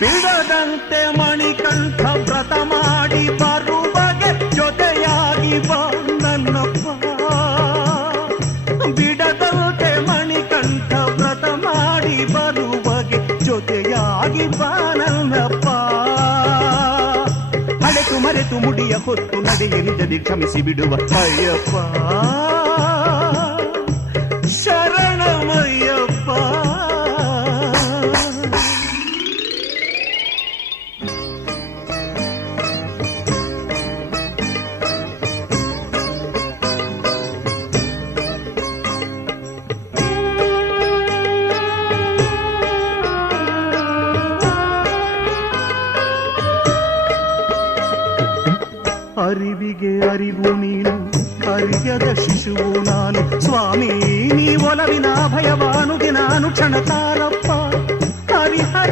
ಬಿಡದಂತೆ ಮಣಿಕಂಠ ವ್ರತ ಮಾಡಿ ಬರುವಗೆ ಜೊತೆಯಾಗಿ ಬಾ ನನ್ನಪ್ಪ. ಬಿಡದಂತೆ ಮಣಿಕಂಠ ವ್ರತ ಮಾಡಿ ಬರುವಗೆ ಜೊತೆಯಾಗಿ ಬಾ ನನ್ನಪ್ಪ. ಹಳೆತು ಮರೆತು ಮುಡಿಯ ಹೊತ್ತು ನಡೆಯಲಿಲ್ಲದೆ ಕ್ಷಮಿಸಿ ಬಿಡುವ ಅಯ್ಯಪ್ಪ. ಶರಣಮಯ್ಯಪ್ಪ. ಅರಿವಿಗೆ ಅರಿವು ನೀನು, ಅರಿಯದ ಶಿಶುವು ನಾನು. ಸ್ವಾಮಿ ನೀ ಒಲವಿನ ಭಯವಾನುಗೆ ನಾನು ಕ್ಷಣ ತಾರಪ್ಪ. ಹರಿಹರ